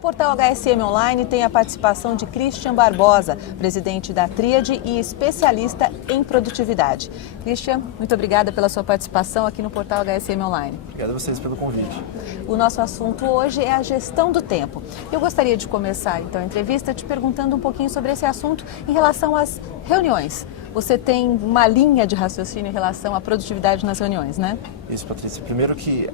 Portal HSM Online tem a participação de Christian Barbosa, presidente da Tríade e especialista em produtividade. Christian, muito obrigada pela sua participação aqui no Portal HSM Online. Obrigado a vocês pelo convite. O nosso assunto hoje é a gestão do tempo. Eu gostaria de começar, então, a entrevista te perguntando um pouquinho sobre esse assunto em relação às reuniões. Você tem uma linha de raciocínio em relação à produtividade nas reuniões, né? Isso, Patrícia. Primeiro que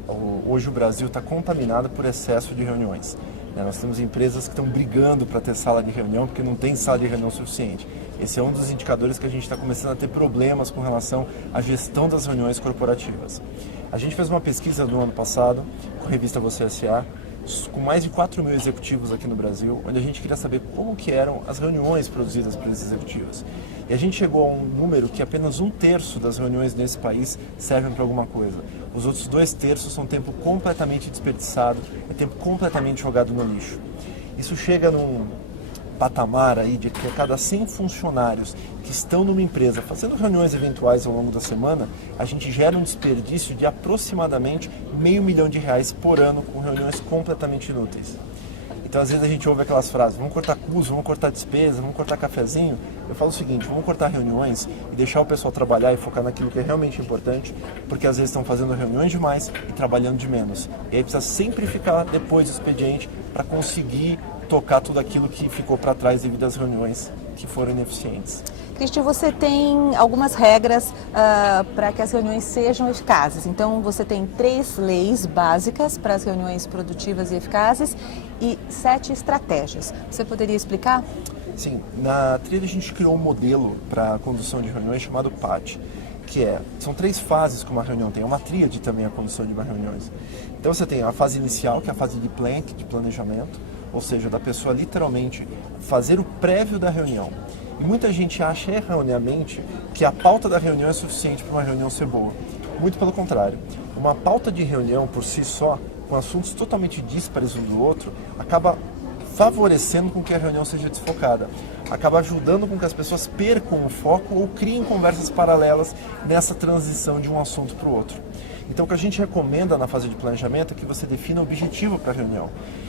hoje o Brasil está contaminado por excesso de reuniões. Nós temos empresas que estão brigando para ter sala de reunião porque não tem sala de reunião suficiente. Esse é um dos indicadores que a gente está começando a ter problemas com relação à gestão das reuniões corporativas. A gente fez uma pesquisa no ano passado com a revista Você S.A., com mais de 4 mil executivos aqui no Brasil, onde a gente queria saber como que eram as reuniões produzidas por esses executivos. E a gente chegou a um número que apenas 1/3 das reuniões nesse país servem para alguma coisa. Os outros 2/3 são tempo completamente desperdiçado, é tempo completamente jogado no lixo. Isso chega num patamar aí de que a cada 100 funcionários que estão numa empresa fazendo reuniões eventuais ao longo da semana, a gente gera um desperdício de aproximadamente R$500 milhão por ano com reuniões completamente inúteis. Então, às vezes a gente ouve aquelas frases, vamos cortar custo, vamos cortar despesa, vamos cortar cafezinho. Eu falo o seguinte, vamos cortar reuniões e deixar o pessoal trabalhar e focar naquilo que é realmente importante, porque às vezes estão fazendo reuniões demais e trabalhando de menos. E aí precisa sempre ficar depois do expediente para conseguir tocar tudo aquilo que ficou para trás devido às reuniões que foram ineficientes. Cristian, você tem algumas regras para que as reuniões sejam eficazes. Então, você tem 3 leis básicas para as reuniões produtivas e eficazes e 7 estratégias. Você poderia explicar? Sim, na Tríade a gente criou um modelo para a condução de reuniões chamado PAT, que são 3 fases que uma reunião tem. É uma tríade também a condução de uma reuniões. Então você tem a fase inicial, que é a fase de planning, de planejamento, ou seja, da pessoa literalmente fazer o prévio da reunião. E muita gente acha erroneamente que a pauta da reunião é suficiente para uma reunião ser boa. Muito pelo contrário. Uma pauta de reunião por si só, com assuntos totalmente díspares um do outro, acaba favorecendo com que a reunião seja desfocada. Acaba ajudando com que as pessoas percam o foco ou criem conversas paralelas nessa transição de um assunto para o outro. Então, o que a gente recomenda na fase de planejamento é que você defina o objetivo para a reunião.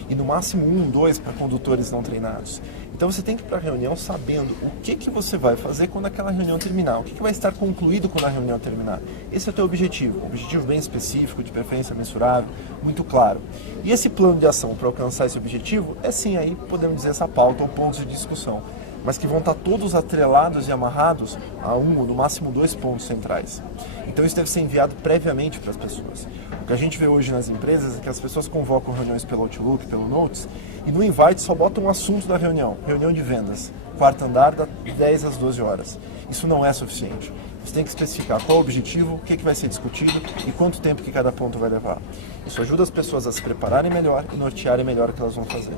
E no máximo 1, 2 para condutores não treinados. Então, você tem que ir para a reunião sabendo o que você vai fazer quando aquela reunião terminar. O que vai estar concluído quando a reunião terminar. Esse é o teu objetivo. Um objetivo bem específico, de preferência mensurável, muito claro. E esse plano de ação para alcançar esse objetivo é sim aí, podemos dizer, essa pauta ou pontos de discussão. Mas que vão estar todos atrelados e amarrados a 1 ou no máximo 2 pontos centrais. Então isso deve ser enviado previamente para as pessoas. O que a gente vê hoje nas empresas é que as pessoas convocam reuniões pelo Outlook, pelo Notes, e no invite só botam um assunto da reunião, reunião de vendas, 4º andar, das 10 às 12 horas. Isso não é suficiente. Você tem que especificar qual o objetivo, o que vai ser discutido e quanto tempo que cada ponto vai levar. Isso ajuda as pessoas a se prepararem melhor e nortearem melhor o que elas vão fazer.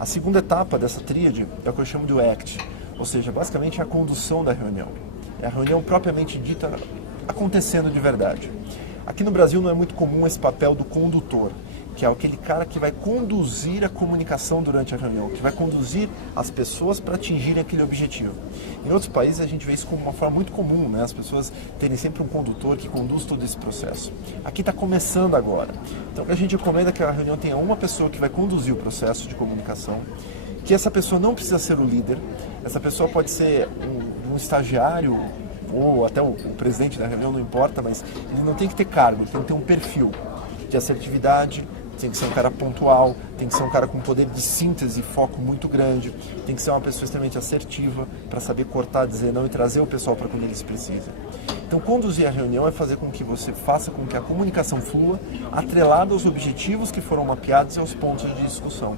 A segunda etapa dessa tríade é o que eu chamo de ACT, ou seja, basicamente é a condução da reunião. É a reunião propriamente dita acontecendo de verdade. Aqui no Brasil não é muito comum esse papel do condutor, que é aquele cara que vai conduzir a comunicação durante a reunião, que vai conduzir as pessoas para atingirem aquele objetivo. Em outros países a gente vê isso como uma forma muito comum, né? As pessoas terem sempre um condutor que conduz todo esse processo. Aqui está começando agora. Então o que a gente recomenda é que a reunião tenha uma pessoa que vai conduzir o processo de comunicação, que essa pessoa não precisa ser o líder, essa pessoa pode ser um estagiário, ou até o presidente da reunião, não importa, mas ele não tem que ter cargo, ele tem que ter um perfil de assertividade, tem que ser um cara pontual, tem que ser um cara com poder de síntese e foco muito grande, tem que ser uma pessoa extremamente assertiva para saber cortar, dizer não e trazer o pessoal para quando eles precisam. Então, conduzir a reunião é fazer com que você faça com que a comunicação flua atrelada aos objetivos que foram mapeados e aos pontos de discussão.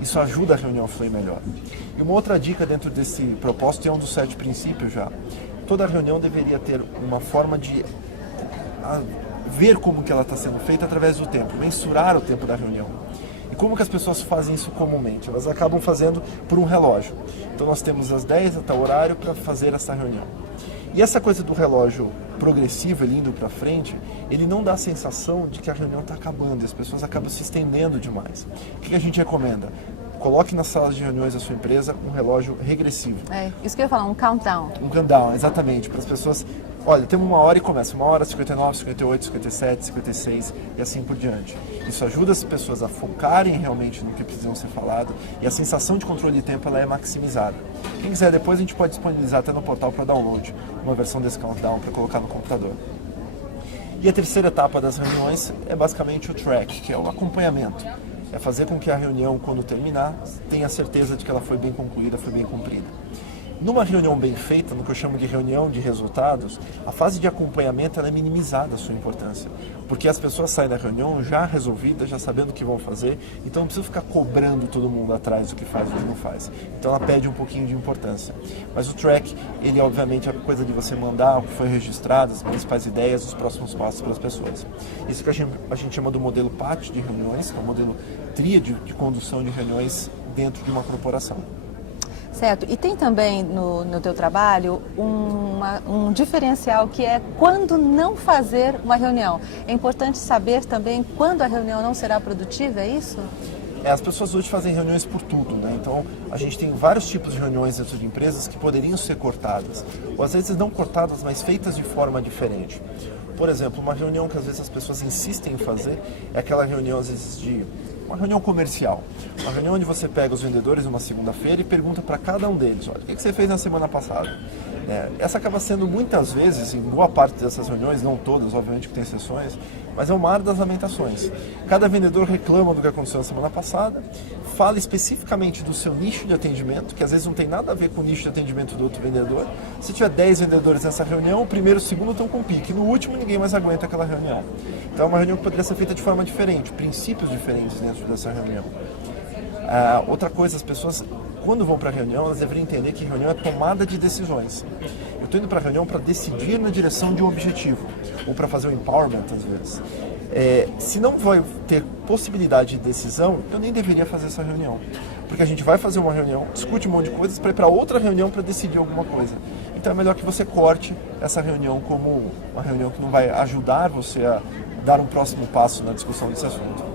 Isso ajuda a reunião a fluir melhor. E uma outra dica dentro desse propósito é um dos 7 princípios já. Toda reunião deveria ter uma forma de ver como que ela está sendo feita através do tempo, mensurar o tempo da reunião. E como que as pessoas fazem isso comumente? Elas acabam fazendo por um relógio. Então nós temos as 10 a tal horário para fazer essa reunião. E essa coisa do relógio progressivo, ele indo para frente, ele não dá a sensação de que a reunião está acabando e as pessoas acabam se estendendo demais. O que a gente recomenda? Coloque nas salas de reuniões da sua empresa um relógio regressivo. Isso que eu ia falar, um countdown. Um countdown, exatamente, para as pessoas Olha, temos 1 hora e começa 1 hora, 59, 58, 57, 56 e assim por diante. Isso ajuda as pessoas a focarem realmente no que precisam ser falado e a sensação de controle de tempo ela é maximizada. Quem quiser depois a gente pode disponibilizar até no portal para download uma versão desse countdown para colocar no computador. E a terceira etapa das reuniões é basicamente o track, que é o acompanhamento. É fazer com que a reunião, quando terminar, tenha certeza de que ela foi bem concluída, foi bem cumprida. Numa reunião bem feita, no que eu chamo de reunião de resultados, a fase de acompanhamento ela é minimizada a sua importância, porque as pessoas saem da reunião já resolvidas, já sabendo o que vão fazer, então não precisa ficar cobrando todo mundo atrás do que faz e do que não faz. Então ela perde um pouquinho de importância. Mas o track, ele obviamente é a coisa de você mandar o que foi registrado, as principais ideias, os próximos passos para as pessoas. Isso que a gente chama do modelo PAT de reuniões, que é o modelo tríade de condução de reuniões dentro de uma corporação. Certo. E tem também no teu trabalho um diferencial que é quando não fazer uma reunião. É importante saber também quando a reunião não será produtiva, é isso? As pessoas hoje fazem reuniões por tudo, né? Então a gente tem vários tipos de reuniões dentro de empresas que poderiam ser cortadas, ou às vezes não cortadas, mas feitas de forma diferente. Por exemplo, uma reunião que às vezes as pessoas insistem em fazer é aquela reunião às vezes de uma reunião comercial, uma reunião onde você pega os vendedores numa segunda-feira e pergunta para cada um deles, olha, o que você fez na semana passada? Essa acaba sendo muitas vezes, em boa parte dessas reuniões, não todas, obviamente que tem exceções, mas é o mar das lamentações. Cada vendedor reclama do que aconteceu na semana passada, fala especificamente do seu nicho de atendimento, que às vezes não tem nada a ver com o nicho de atendimento do outro vendedor. Se tiver 10 vendedores nessa reunião, o primeiro e o segundo estão com pique, no último ninguém mais aguenta aquela reunião. Então é uma reunião que poderia ser feita de forma diferente, princípios diferentes dentro dessa reunião. Outra coisa, as pessoas, quando vão para a reunião, elas deveriam entender que reunião é tomada de decisões. Eu estou indo para a reunião para decidir na direção de um objetivo, ou para fazer um empowerment, às vezes. Se não vai ter possibilidade de decisão, eu nem deveria fazer essa reunião. Porque a gente vai fazer uma reunião, discute um monte de coisas, para ir para outra reunião para decidir alguma coisa. Então é melhor que você corte essa reunião como uma reunião que não vai ajudar você a dar um próximo passo na discussão desse assunto.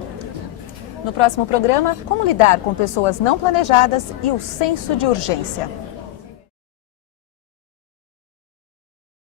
No próximo programa, como lidar com pessoas não planejadas e o senso de urgência.